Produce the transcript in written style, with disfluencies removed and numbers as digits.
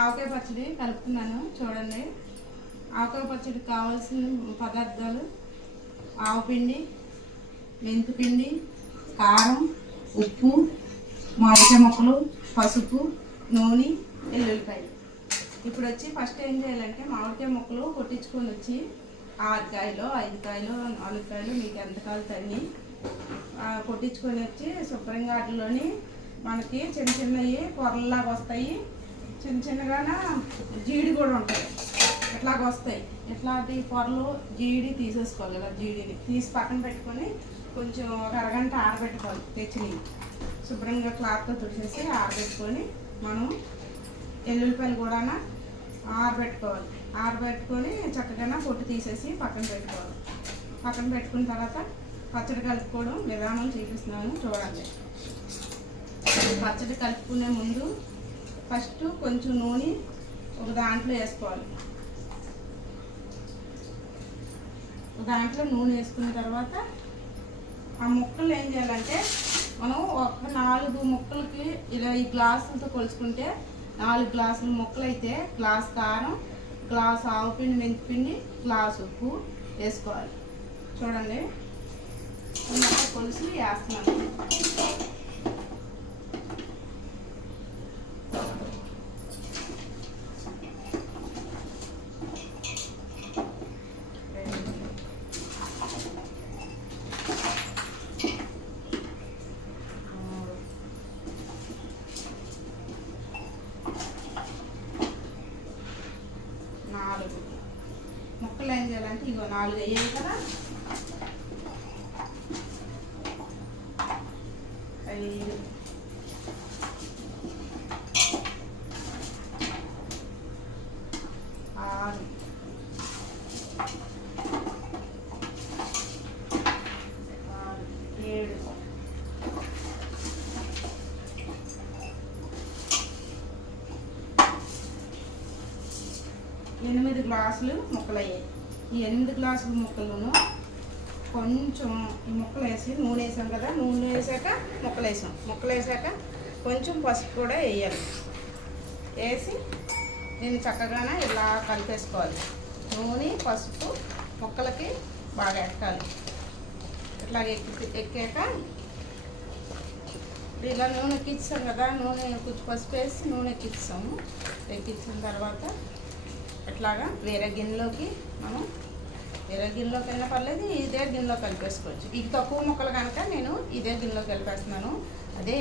ఆవకాయ పచ్చడి కలుపుతున్నాను చూడండి. ఆవకాయ పచ్చడికి కావాల్సిన పదార్థాలు: ఆవపిండి, మెంతిపిండి, కారం, ఉప్పు, మామిడికాయ ముక్కలు, పసుపు, నూనె, ఎల్లుల్లిపాయలు. ఇప్పుడు వచ్చి ఫస్ట్ ఏం చేయాలంటే మామిడికాయ ముక్కలు కొట్టించుకొని వచ్చి 6 కాయలు 5 కాయలు 4 కాయలు మీకు ఎంత కాయలు తన్ని కొట్టించుకొని వచ్చి శుభ్రంగా వాటిలోని మనకి చిన్న చిన్నవి పొరల్లాగా వస్తాయి. చిన్న చిన్నగాన జీడి కూడా ఉంటాయి, ఇట్లాగ వస్తాయి. ఇట్లాంటి పొరలు జీడి తీసేసుకోవాలి. ఇలా జీడిని తీసి పక్కన పెట్టుకొని కొంచెం ఒక అరగంట ఆరబెట్టుకోవాలి. తెచ్చినవి శుభ్రంగా క్లాత్తో తుడిచేసి ఆరబెట్టుకొని మనం ఎల్లుల్లిపాయలు కూడా ఆరబెట్టుకోవాలి. ఆరబెట్టుకొని చక్కగా పొట్టు తీసేసి పక్కన పెట్టుకోవాలి. పక్కన పెట్టుకున్న తర్వాత పచ్చడి కలుపుకోవడం విధానం చూపిస్తున్నాను చూడండి. పచ్చడి కలుపుకునే ముందు ఫస్ట్ కొంచెం నూనె ఒక దాంట్లో వేసుకోవాలి. దాంట్లో నూనె వేసుకున్న తర్వాత ఆ ముక్కలు ఏం చేయాలంటే మనం ఒక 4 ముక్కలకి ఇలా ఈ గ్లాసులతో కొలుచుకుంటే 4 గ్లాసుల ముక్కలు అయితే గ్లాస్ కారం, గ్లాస్ ఆవపిండి, మెంతిపిండి, గ్లాస్ ఉప్పు వేసుకోవాలి. చూడండి కొలుసు వేస్తున్నాను. ముక్కలు ఏం చేయాలంటే ఇగో 4 వేయాలి కదా. 5 6 7 8 గ్లాసులు ముక్కలు అయ్యాయి. ఈ 8 గ్లాసుల ముక్కలను కొంచెం ఈ ముక్కలు వేసి నూనె వేసాం కదా, నూనె వేసాక ముక్కలు వేసాక కొంచెం పసుపు కూడా వేయాలి. వేసి దీన్ని చక్కగా ఇలా కలిపేసుకోవాలి. నూనె పసుపు ముక్కలకి బాగా ఎక్కాలి. ఇట్లా ఎక్కాక ఇలా నూనె ఎక్కించాం కదా, నూనె కొంచెం పసుపు వేసి నూనె ఎక్కించాము. ఎక్కించిన తర్వాత ఇట్లాగా వేరే గిన్నెలోకి అయినా పర్లేదు, ఇదే గిన్నెలో కలిపేసుకోవచ్చు. ఇది తక్కువ ముక్కలు కనుక నేను ఇదే గిన్నెలో కలిపేస్తున్నాను. అదే